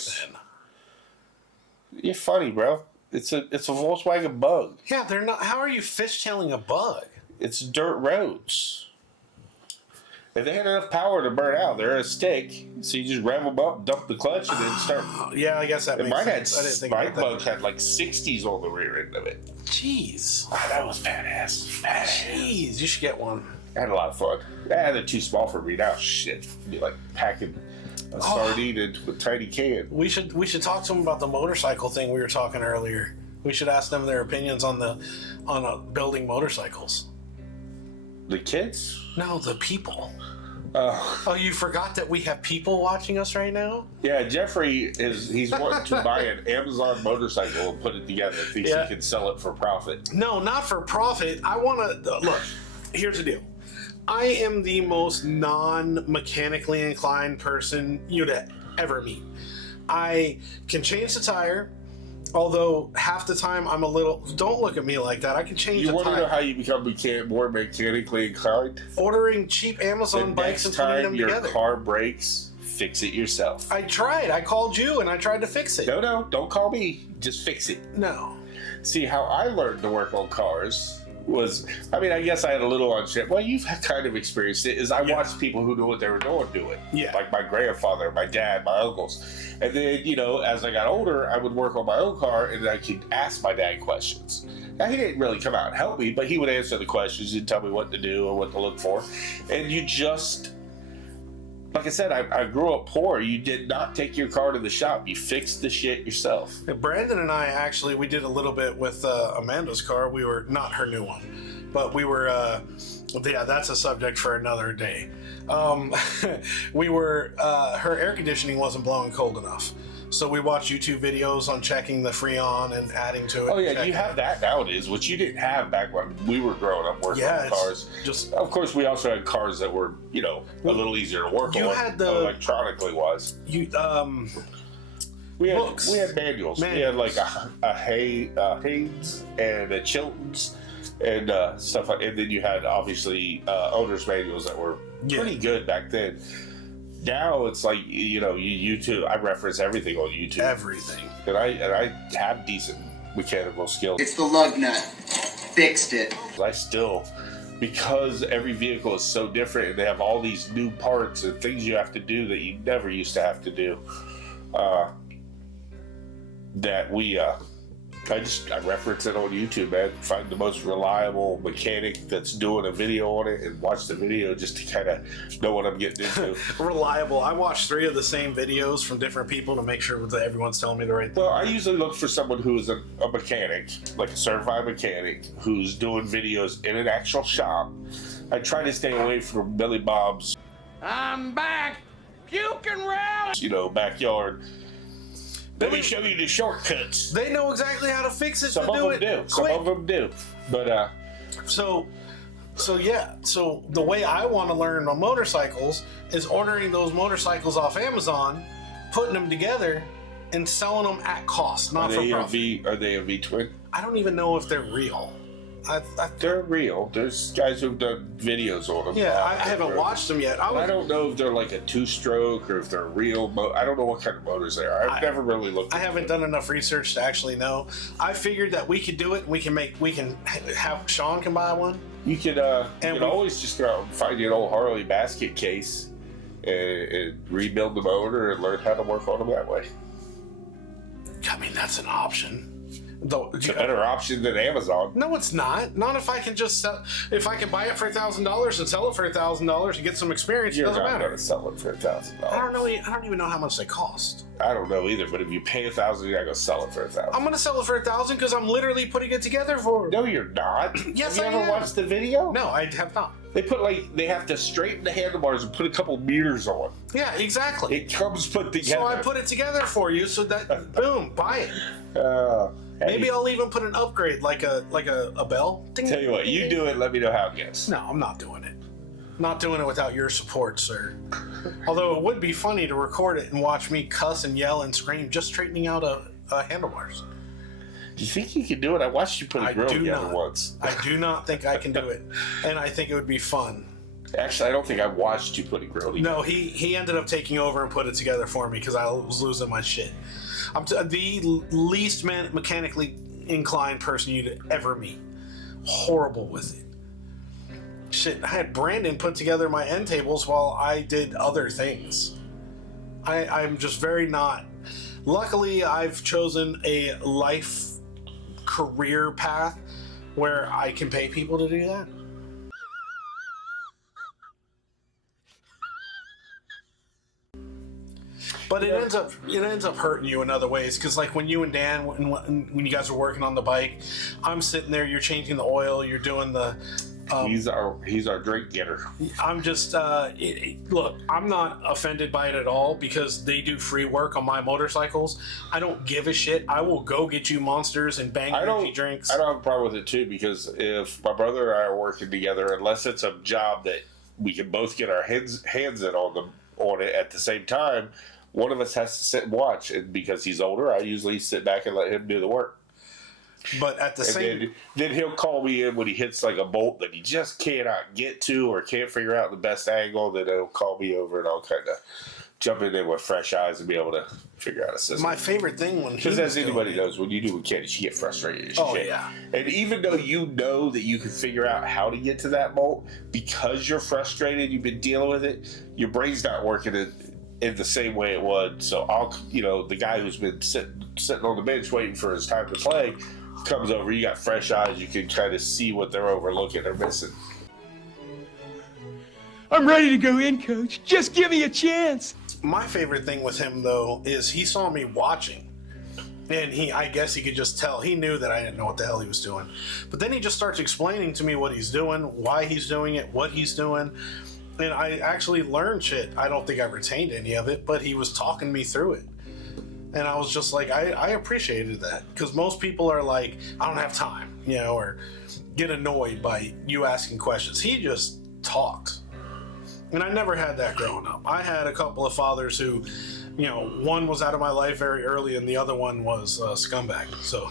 then? You're funny, bro. It's a Volkswagen Bug. Yeah, they're not. How are you fishtailing a bug? It's dirt roads. If they had enough power to burn out, they're a stick. So you just rev them up, dump the clutch, and then start. Yeah, I guess that makes sense. I didn't think my about that. Bug had like 60s on the rear end of it. Jeez. Oh, that was badass. Jeez, you should get one. I had a lot of fun. They're too small for me now. Shit. It'd be like packing a sardine into a tiny can. We should talk to them about the motorcycle thing we were talking earlier. We should ask them their opinions on building motorcycles. The kids? No, the people. Oh, you forgot that we have people watching us right now? Yeah, Jeffrey he's wanting to buy an Amazon motorcycle and put it together. Thinks he can sell it for profit. No, not for profit. I want to look. Here's the deal. I am the most non-mechanically inclined person you'd ever meet. I can change the tire, although half the time I'm a little. Don't look at me like that. I can change the tire. You want to know how you become more mechanically inclined? Ordering cheap Amazon bikes and putting them together. Next time your car breaks, fix it yourself. I tried. I called you and I tried to fix it. No, don't call me. Just fix it. No. See, how I learned to work on cars was, I mean, I guess I had a little on shit. Well, you've kind of experienced it, is I watched people who knew what they were doing do it. Yeah. Like my grandfather, my dad, my uncles. And then, you know, as I got older, I would work on my own car and I could ask my dad questions. Now, he didn't really come out and help me, but he would answer the questions and tell me what to do or what to look for. And you just, like I said, I grew up poor. You did not take your car to the shop. You fixed the shit yourself. Brandon and I actually, we did a little bit with Amanda's car. We were, not her new one, but we were, yeah, that's a subject for another day. We were, her air conditioning wasn't blowing cold enough. So we watched YouTube videos on checking the Freon and adding to it. Oh yeah, you have that nowadays, which you didn't have back when we were growing up working on cars. Just, of course, we also had cars that were, you know, a little easier to work on. You had the electronically wise. We had manuals. We had like a Haynes and a Chilton's and stuff like. And then you had obviously owner's manuals that were pretty good back then. Now it's like, you know, YouTube. I reference everything on YouTube. Everything. And I have decent mechanical skills. It's the lug nut. Fixed it. I still, because every vehicle is so different and they have all these new parts and things you have to do that you never used to have to do, that I reference it on YouTube, man. Find the most reliable mechanic that's doing a video on it and watch the video just to kind of know what I'm getting into. Reliable. I watched 3 of the same videos from different people to make sure that everyone's telling me the right thing. Well, I usually look for someone who is a mechanic, like a certified mechanic, who's doing videos in an actual shop. I try to stay away from Billy Bob's, I'm back. You can rally. you know, backyard. Let me show you the shortcuts. They know exactly how to fix it. Some of them do. But so yeah. So the way I want to learn on motorcycles is ordering those motorcycles off Amazon, putting them together, and selling them at cost, not for profit. Are they a V-twin? I don't even know if they're real. They're real. There's guys who've done videos on them. Yeah, I haven't watched them yet. I don't know if they're like a 2-stroke or if they're real. I don't know what kind of motors they are. I've never really looked. I haven't done enough research to actually know. I figured that we could do it. We can have Sean can buy one. You could always just go out and find an old Harley basket case and rebuild the motor and learn how to work on them that way. I mean, that's an option. It's a better option than Amazon. No, it's not. Not if I can just sell. If I can buy it for $1,000 and sell it for $1,000 and get some experience, You're it doesn't not matter. going to sell it for $1,000. I don't know. I don't even know how much they cost. I don't know either. But if you pay $1,000, you got to go sell it for $1,000. I'm gonna sell it for $1,000 because I'm literally putting it together for. No, you're not. Yes, have you I ever am. watched the video? No, I have not. They have to straighten the handlebars and put a couple mirrors on. Yeah, exactly. It comes put together. So I put it together for you, so that boom, buy it. Maybe I'll even put an upgrade like a bell. Ding. Tell you what, you do it. Let me know how it goes. No, I'm not doing it. Not doing it without your support, sir. Although it would be funny to record it and watch me cuss and yell and scream just straightening out a handlebars. Do you think you can do it? I watched you put a grill together once. I do not think I can do it, and I think it would be fun. Actually, I don't think I watched you put a grill together. No, he ended up taking over and put it together for me because I was losing my shit. I'm the least mechanically inclined person you'd ever meet. Horrible with it. Shit, I had Brandon put together my end tables while I did other things. I'm just very not. Luckily, I've chosen a life career path where I can pay people to do that. But it ends up hurting you in other ways because, like, when you and Dan, when you guys are working on the bike, I'm sitting there, you're changing the oil, you're doing the. He's our drink getter. I'm just look. I'm not offended by it at all because they do free work on my motorcycles. I don't give a shit. I will go get you monsters and bang energy drinks. I don't have a problem with it too because if my brother and I are working together, unless it's a job that we can both get our hands in on it at the same time, one of us has to sit and watch. And because he's older, I usually sit back and let him do the work. But at the same, then he'll call me in when he hits like a bolt that he just cannot get to or can't figure out the best angle. Then he'll call me over and I'll kind of jump in there with fresh eyes and be able to figure out a system. My favorite thing when because as anybody knows, when you do mechanics, you get frustrated. Yeah. And even though you know that you can figure out how to get to that bolt, because you're frustrated, you've been dealing with it, your brain's not working in the same way it would. So the guy who's been sitting on the bench waiting for his time to play comes over, you got fresh eyes, you can kind of see what they're overlooking or missing. I'm ready to go in, Coach. Just give me a chance. My favorite thing with him, though, is he saw me watching. And I guess he could just tell. He knew that I didn't know what the hell he was doing. But then he just starts explaining to me what he's doing, why he's doing it, what he's doing. And I actually learned shit. I don't think I retained any of it, but he was talking me through it. And I was just like, I appreciated that. Because most people are like, I don't have time, or get annoyed by you asking questions. He just talked. And I never had that growing up. I had a couple of fathers who, one was out of my life very early and the other one was a scumbag. So,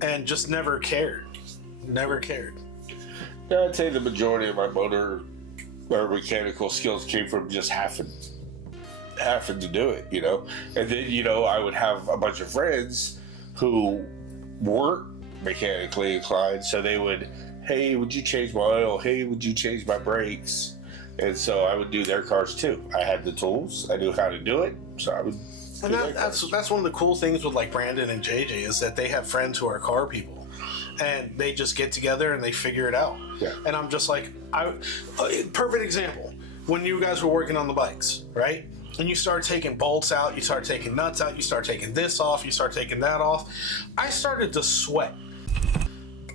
and just never cared. Never cared. Yeah, I'd say the majority of my motor or mechanical skills came from just having to do it, And then, I would have a bunch of friends who weren't mechanically inclined, so they would, hey, would you change my oil? Hey, would you change my brakes? And so I would do their cars too. I had the tools. I knew how to do it, so I would. And that's one of the cool things with like Brandon and JJ is that they have friends who are car people, and they just get together and they figure it out. Yeah. And I'm just like, perfect example when you guys were working on the bikes, right? And you start taking bolts out, you start taking nuts out, you start taking this off, you start taking that off. I started to sweat.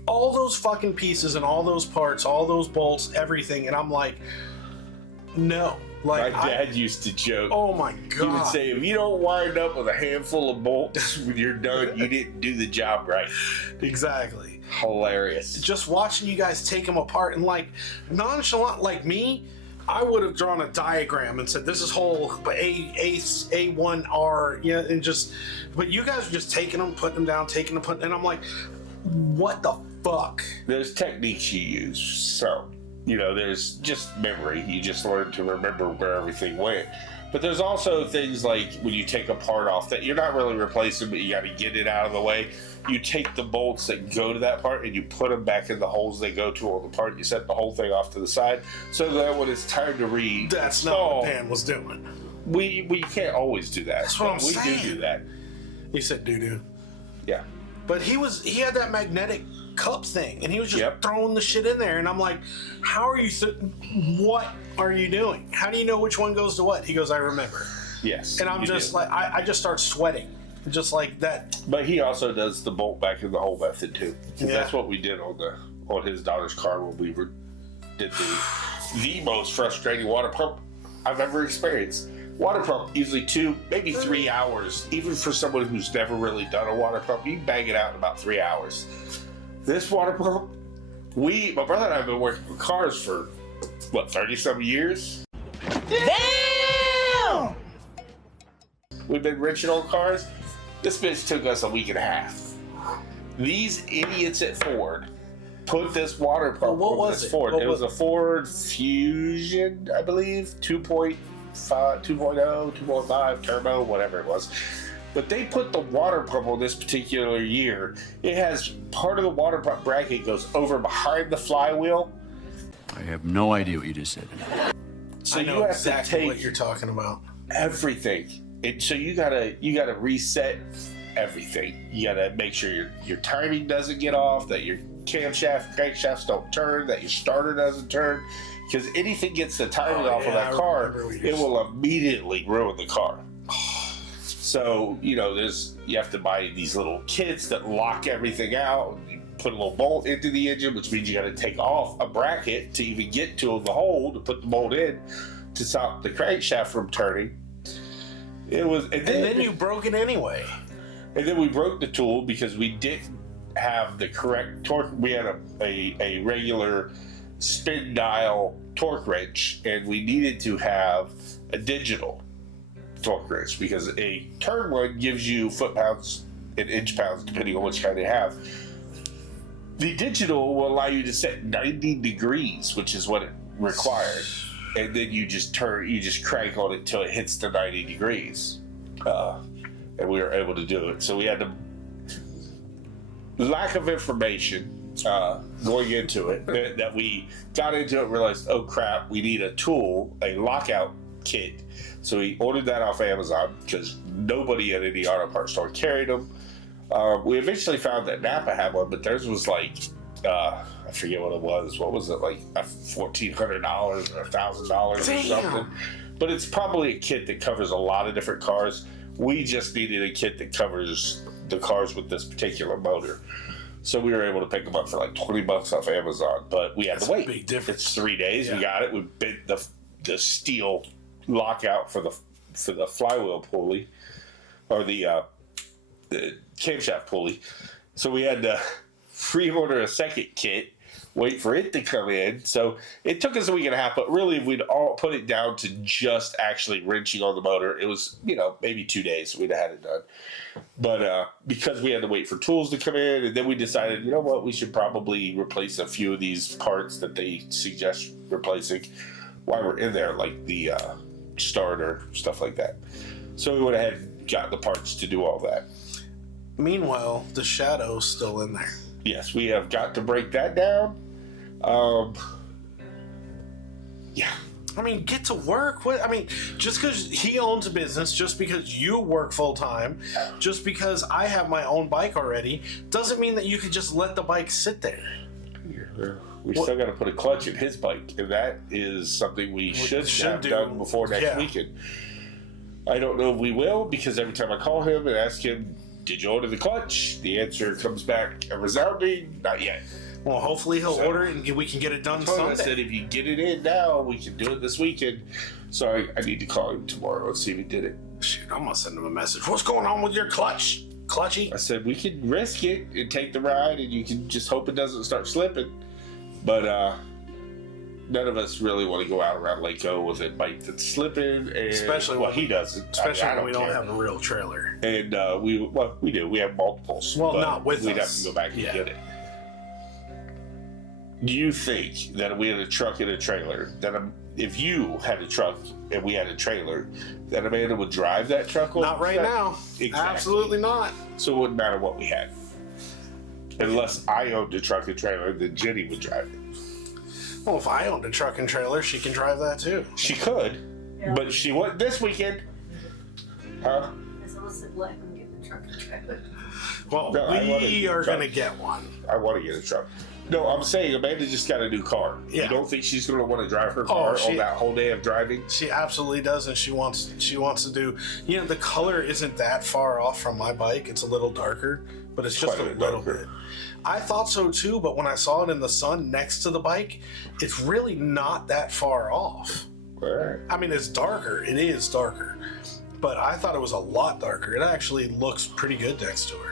All those fucking pieces and all those parts, all those bolts, everything, and I'm like, no. Like my dad used to joke. Oh my god. He would say, if you don't wind up with a handful of bolts when you're done, you didn't do the job right. Exactly. Hilarious. Just watching you guys take them apart and like nonchalant like me, I would have drawn a diagram and said, this is hole A1R, and just, but you guys are just taking them, putting them down, and I'm like, what the fuck? There's techniques you use, so, there's just memory. You just learn to remember where everything went. But there's also things like when you take a part off that you're not really replacing, but you got to get it out of the way. You take the bolts that go to that part and you put them back in the holes they go to on the part. You set the whole thing off to the side so that when it's time to that's not what Pan was doing. We can't always do that. That's what I'm saying. saying. We do that. You said doo-doo. Yeah. But he had that magnetic cup thing, and he was just Yep. throwing the shit in there, and I'm like, how are you? What are you doing? How do you know which one goes to what? He goes, I remember. Yes. And I'm just like, I just start sweating, just like that. But he also does the bolt back in the hole method too. Yeah. That's what we did on his daughter's car when we did the most frustrating water pump I've ever experienced. Water pump usually 2, maybe 3 hours. Even for someone who's never really done a water pump, you can bang it out in about 3 hours. This water pump, my brother and I have been working with cars for 30-some years. Damn! We've been wrenching on cars. This bitch took us a week and a half. These idiots at Ford put this water pump What on was this it? Ford. What It was was a Ford Fusion, I believe, 2.5, 2.0, 2.5 turbo, whatever it was. But they put the water pump on this particular year. It has part of the water pump bracket goes over behind the flywheel. I have no idea what you just said. So I know you have exactly to take what you're talking about. everything. So you gotta reset everything. You gotta make sure your timing doesn't get off, that your crankshafts don't turn, that your starter doesn't turn. Because anything gets the timing off of that car, it will immediately ruin the car. So, you have to buy these little kits that lock everything out. You put a little bolt into the engine, which means you got to take off a bracket to even get to the hole to put the bolt in to stop the crankshaft from turning. And then you broke it anyway. And then we broke the tool because we didn't have the correct torque. We had a regular spin dial torque wrench, and we needed to have a digital torque wrench because a turn one gives you foot-pounds and inch-pounds depending on which kind they have. The digital will allow you to set 90 degrees, which is what it required, and then you just crank on it till it hits the 90 degrees, and we were able to do it. So we had the lack of information going into it that we got into it and realized, oh crap, we need a tool, a lockout kit. So we ordered that off Amazon because nobody at any auto parts store carried them. We eventually found that Napa had one, but theirs was like, I forget what it was. What was it, like $1,400 or $1,000 or something? But it's probably a kit that covers a lot of different cars. We just needed a kit that covers the cars with this particular motor. So we were able to pick them up for like $20 off Amazon, but we had to wait. A big difference. It's 3 days. Yeah. We got it. We bit the steel lockout for the flywheel pulley, or the camshaft pulley. So we had to pre-order a second kit, wait for it to come in. So it took us a week and a half, but really we'd all put it down to just actually wrenching on the motor. It was, maybe 2 days we'd have had it done. But because we had to wait for tools to come in, and then we decided, you know what, we should probably replace a few of these parts that they suggest replacing while we're in there, like the starter, stuff like that. So we went ahead and got the parts to do all that. Meanwhile, the Shadow's still in there. Yes, we have got to break that down. Yeah. I mean, get to work. Just because he owns a business, just because you work full time, just because I have my own bike already, doesn't mean that you could just let the bike sit there. We still got to put a clutch in his bike, and that is something we should have done before next weekend. I don't know if we will, because every time I call him and ask him, did you order the clutch? The answer comes back a resounding, not yet. Well, hopefully he'll order it and we can get it done Sunday. I said, if you get it in now, we can do it this weekend. So I need to call him tomorrow and see if he did it. Shoot, I'm going to send him a message. What's going on with your clutch? Clutchy? I said, we can risk it and take the ride, and you can just hope it doesn't start slipping. But none of us really want to go out around Lake O with a bike that's slipping. And, especially when he doesn't. Especially when we don't have a real trailer. And we do. We have multiples. Well, not with us. We'd have to go back and get it. Do you think that we had a truck and a trailer, that if you had a truck and we had a trailer, that Amanda would drive that truck? Not right now. Exactly. Absolutely not. So it wouldn't matter what we had. Unless I owned a truck and trailer, then Jenny would drive it. Well, if I owned a truck and trailer, she can drive that too. She could, but she wouldn't this weekend. Huh? So let's let him get truck and trailer. Well, No, I wanna we get a are truck. going to get one. I want to get a truck. No, I'm saying Amanda just got a new car. Yeah. You don't think she's going to want to drive her car on that whole day of driving? She absolutely does, and she wants to do. You know, the color isn't that far off from my bike. It's a little darker, but it's just Quite a a bit little darker. bit. I thought so too, but when I saw it in the sun next to the bike, it's really not that far off. All right. I mean, it's darker. It is darker, but I thought it was a lot darker. It actually looks pretty good next to her.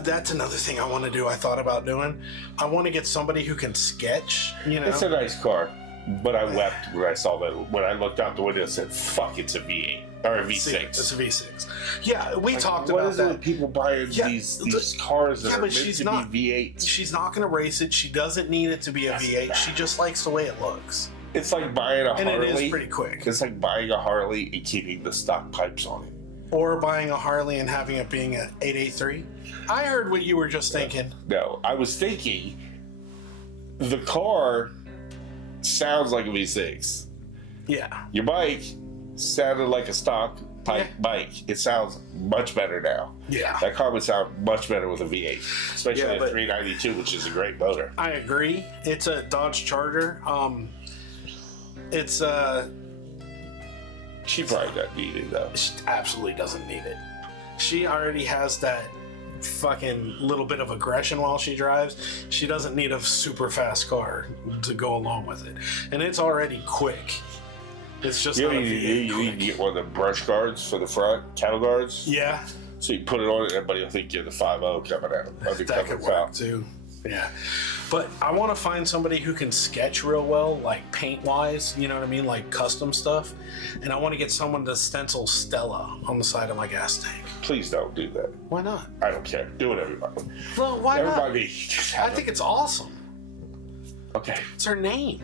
That's another thing I want to do. I thought about doing. I want to get somebody who can sketch. You know, It's a nice car, but I wept when I saw that. When I looked out the window and said, fuck, it's a V8 or a V6. It's a V6. Yeah, we talked What about is it that. with people buying these cars that yeah, are but meant she's to not- be V8s? She's not going to race it. She doesn't need it to be a V8. bad. She just likes the way it looks. It's like buying a And Harley. it is pretty quick. It's like buying a Harley and keeping the stock pipes on it. Or buying a Harley and having it being an 883. I heard what you were just thinking. No, I was thinking the car sounds like a V6. Yeah. Your bike sounded like a stock pipe bike. It sounds much better now. Yeah. That car would sound much better with a V8, especially Yeah, a but- 392, which is a great motor. I agree. It's a Dodge Charger. It's She probably doesn't need it though. she absolutely doesn't need it. She already has that fucking little bit of aggression while she drives. She doesn't need a super fast car to go along with it. And it's already quick. It's just You not a need, V8 you need to quick. get one of the brush guards for the front, cattle guards. Yeah, So you put it on it, everybody will think you're the 5.0 coming out. that Undercover could cop. work too. Yeah. But I want to find somebody who can sketch real well, like paint wise, you know what I mean? Like custom stuff. And I want to get someone to stencil Stella on the side of my gas tank. Please don't do that. Why not? I don't care. Do it, everybody. Well, why Everybody just not? I have think it's awesome. Okay. It's her name.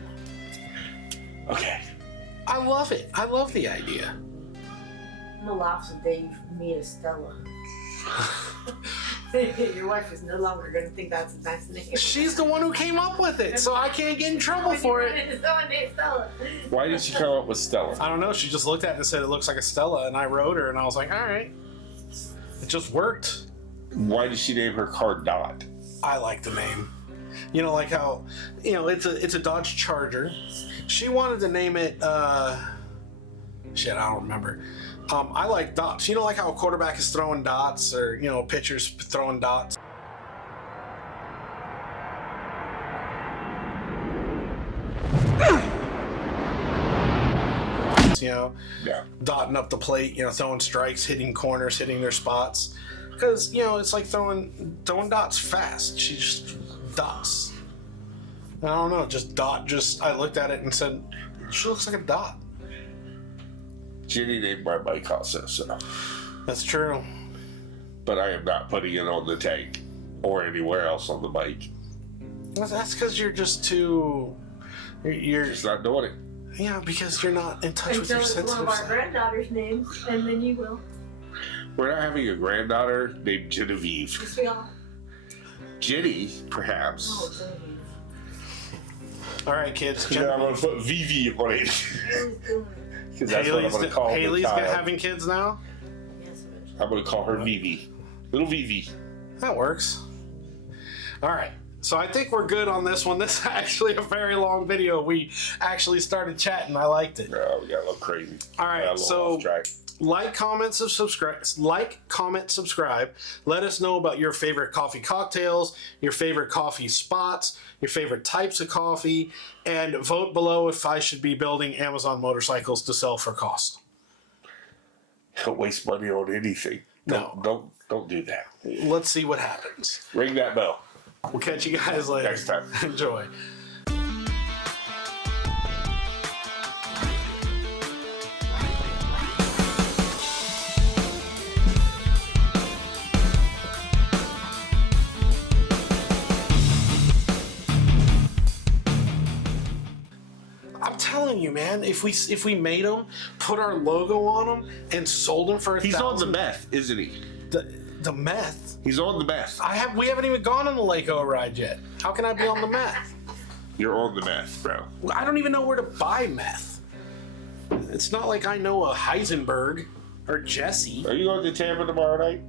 Okay. I love it. I love the idea. I'm gonna laugh the day you meet a Stella. Your wife is no longer gonna think that's a nice name. She's the one who came up with it, so I can't get in trouble for it. It's someone named Stella. Why did she come up with Stella? I don't know. She just looked at it and said it looks like a Stella, and I wrote her, and I was like, all right. It just worked. Why did she name her car Dot? I like the name. You know, like how, you know, it's a Dodge Charger. She wanted to name it, shit, I don't remember. I like dots. You know, like how a quarterback is throwing dots, or, you know, pitchers throwing dots. You know, Yeah. dotting up the plate, you know, throwing strikes, hitting corners, hitting their spots. Because, you know, it's like throwing dots fast. She just dots. I don't know, I looked at it and said, she looks like a dot. Ginny named my bike also, so. That's true. But I am not putting it on the tank or anywhere else on the bike. That's because you're just too. You're Just not doing it. yeah, because you're not in touch with your Until it's one sensitive of our side. granddaughter's names, and then you will. We're not having a granddaughter named Genevieve. Yes, we are. Ginny, perhaps. Oh, Genevieve. All right, kids. Yeah, I'm gonna put Vivi on it. Who's doing it? Because that's what I'm gonna call Haley's the child. having kids now. Yes, eventually. I'm gonna call her Vivi. Little Vivi. That works. All right. So I think we're good on this one. This is actually a very long video. We actually started chatting. I liked it. Oh, we got a little crazy. All right, Got a little so off track. like, comment, subscribe. Let us know about your favorite coffee cocktails, your favorite coffee spots, your favorite types of coffee, and vote below if I should be building Amazon motorcycles to sell for cost. Don't waste money on anything. No. Don't do that. Let's see what happens. Ring that bell. We'll catch you guys later. Next time. Enjoy. I'm telling you, man. If we made them, put our logo on them, and sold them for He's on the $1,000 meth, isn't he? The meth. He's on the meth. We haven't even gone on the Lake-O ride yet. How can I be on the meth? You're on the meth, bro. I don't even know where to buy meth. It's not like I know a Heisenberg Or Jesse. Are you going to Tampa tomorrow night?